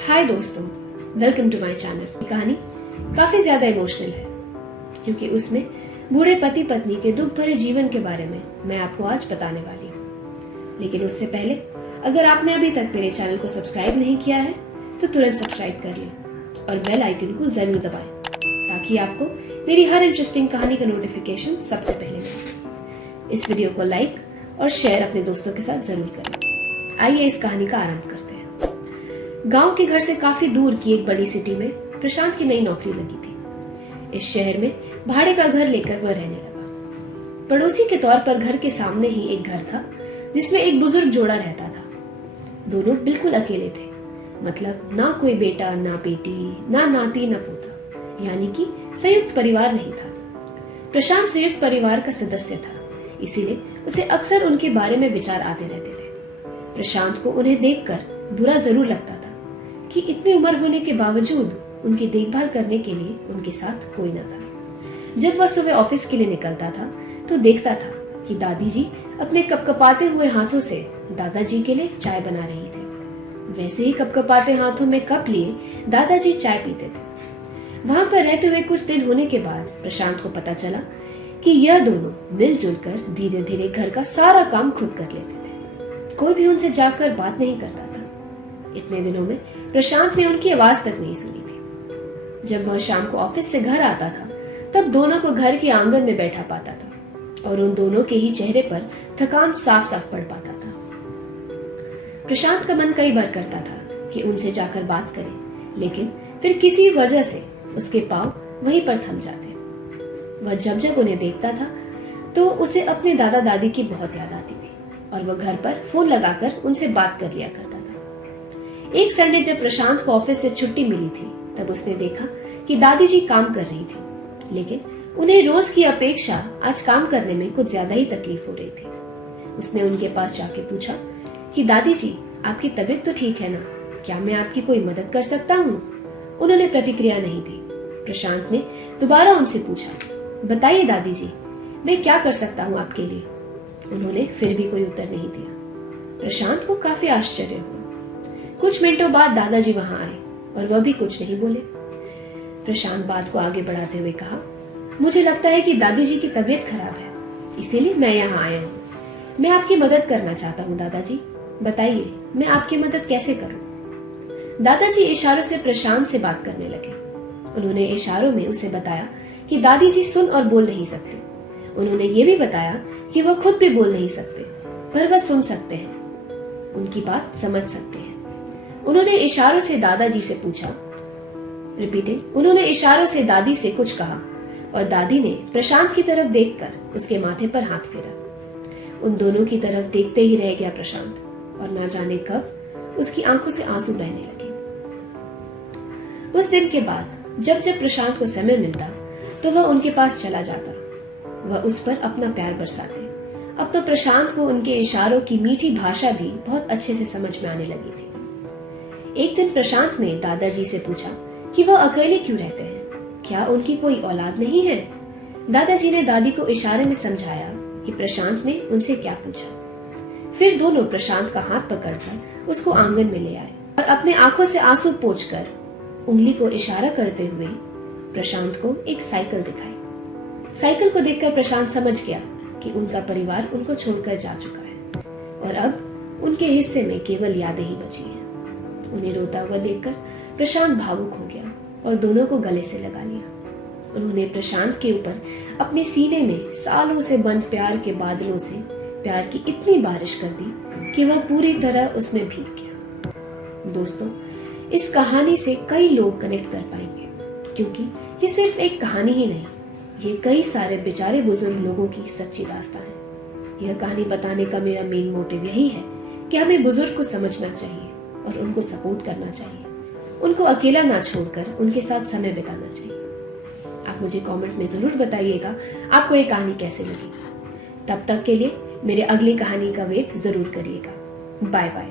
हाय दोस्तों, welcome to my channel. कहानी काफी ज्यादा इमोशनल है क्योंकि उसमें बूढ़े पति पत्नी के दुख भरे जीवन के बारे में मैं आपको आज बताने वाली हूँ। लेकिन उससे पहले अगर आपने अभी तक मेरे चैनल को सब्सक्राइब नहीं किया है तो तुरंत सब्सक्राइब कर लें और बेल आइकन को जरूर दबाएं ताकि आपको मेरी हर इंटरेस्टिंग कहानी का नोटिफिकेशन सबसे पहले मिले। इस वीडियो को लाइक और शेयर अपने दोस्तों के साथ जरूर करें। आइए इस कहानी का आरंभ करते हैं। गांव के घर से काफी दूर की एक बड़ी सिटी में प्रशांत की नई नौकरी लगी थी। इस शहर में भाड़े का घर लेकर वह रहने लगा। पड़ोसी के तौर पर घर के सामने ही एक घर था जिसमें एक बुजुर्ग जोड़ा रहता था। दोनों बिल्कुल अकेले थे, मतलब ना कोई बेटा, ना बेटी, ना नाती, ना पोता, यानी कि संयुक्त परिवार नहीं था। प्रशांत संयुक्त परिवार का सदस्य था, इसीलिए उसे अक्सर उनके बारे में विचार आते रहते थे। प्रशांत को उन्हें देखकर बुरा जरूर लगता था कि इतनी उम्र होने के बावजूद उनकी देखभाल करने के लिए उनके साथ कोई न था। जब वह सुबह ऑफिस के लिए निकलता था तो देखता था कि दादी जी अपने कपकपाते हुए हाथों से दादाजी के लिए चाय बना रही थी। वैसे ही कपकपाते हाथों में कप लिए दादाजी चाय पीते थे। वहां पर रहते हुए कुछ दिन होने के बाद प्रशांत को पता चला कि यह दोनों मिलजुल कर धीरे धीरे घर का सारा काम खुद कर लेते थे। कोई भी उनसे जाकर बात नहीं करता था। इतने दिनों में प्रशांत ने उनकी आवाज तक नहीं सुनी थी। जब वह शाम को ऑफिस से घर आता था तब दोनों को घर के आंगन में बैठा पाता था और उन दोनों के ही चेहरे पर थकान साफ साफ पड़ पाता था। प्रशांत का मन कई बार करता था कि उनसे जाकर बात करे, लेकिन फिर किसी वजह से उसके पांव वहीं पर थम जाते। वह जब जब उन्हें देखता था तो उसे अपने दादा दादी की बहुत याद आती थी और वह घर पर फोन लगाकर उनसे बात कर लिया करता था। एक संडे जब प्रशांत को ऑफिस से छुट्टी मिली थी तब उसने देखा कि दादी जी काम कर रही थी, लेकिन उन्हें रोज की अपेक्षा आज काम करने में कुछ ज्यादा ही तकलीफ हो रही थी। उसने उनके पास जाके पूछा कि दादी जी, आपकी तबीयत तो ठीक है ना? क्या मैं आपकी कोई मदद कर सकता हूँ? उन्होंने प्रतिक्रिया नहीं दी। प्रशांत ने दोबारा उनसे पूछा, बताइए दादी जी, मैं क्या कर सकता हूँ आपके लिए? उन्होंने फिर भी कोई उत्तर नहीं दिया। प्रशांत को काफी आश्चर्य हुआ। कुछ मिनटों बाद दादाजी वहां आए और वह भी कुछ नहीं बोले। प्रशांत बात को आगे बढ़ाते हुए कहा, मुझे लगता है कि दादी जी की तबीयत खराब है, इसीलिए मैं यहाँ आया हूँ। मैं आपकी मदद करना चाहता हूँ दादाजी, बताइए मैं आपकी मदद कैसे करूँ? दादाजी इशारों से प्रशांत से बात करने लगे। उन्होंने इशारों में उसे बताया कि दादी जी सुन और बोल नहीं सकते। उन्होंने ये भी बताया कि वह खुद भी बोल नहीं सकते, पर वह सुन सकते हैं, उनकी बात समझ सकते हैं। उन्होंने इशारों से दादाजी से पूछा, उन्होंने इशारों से दादी से कुछ कहा और दादी ने प्रशांत की तरफ देखकर उसके माथे पर हाथ फेरा। उन दोनों की तरफ देखते ही रह गया प्रशांत और ना जाने कब उसकी आंखों से आंसू बहने लगे। उस दिन के बाद जब जब प्रशांत को समय मिलता तो वह उनके पास चला जाता। वह उस पर अपना प्यार बरसाते। अब तो प्रशांत को उनके इशारों की मीठी भाषा भी बहुत अच्छे से समझ में आने लगी थी। एक दिन प्रशांत ने दादाजी से पूछा कि वह अकेले क्यों रहते हैं, क्या उनकी कोई औलाद नहीं है? दादाजी ने दादी को इशारे में समझाया कि प्रशांत ने उनसे क्या पूछा। फिर दोनों प्रशांत का हाथ पकड़कर उसको आंगन में ले आए और अपने आंखों से आंसू पोंछकर उंगली को इशारा करते हुए प्रशांत को एक साइकिल दिखाई। साइकिल को देखकर प्रशांत समझ गया कि उनका परिवार उनको छोड़कर जा चुका है और अब उनके हिस्से में केवल यादें ही बची हैं। उन्हें रोता हुआ देखकर प्रशांत भावुक हो गया और दोनों को गले से लगा लिया। उन्होंने प्रशांत के ऊपर अपने सीने में सालों से बंद प्यार के बादलों से प्यार की इतनी बारिश कर दी कि वह पूरी तरह उसमें भीग गया। दोस्तों, इस कहानी से कई लोग कनेक्ट कर पाएंगे क्योंकि ये सिर्फ एक कहानी ही नहीं, ये कई सारे बेचारे बुजुर्ग लोगों की सच्ची दास्तान है। यह कहानी बताने का मेरा मेन मोटिव यही है कि हमें बुजुर्ग को समझना चाहिए और उनको सपोर्ट करना चाहिए, उनको अकेला ना छोड़कर उनके साथ समय बिताना चाहिए। आप मुझे कमेंट में जरूर बताइएगा आपको ये कहानी कैसे लगी। तब तक के लिए मेरे अगली कहानी का वेट जरूर करिएगा। Bye bye.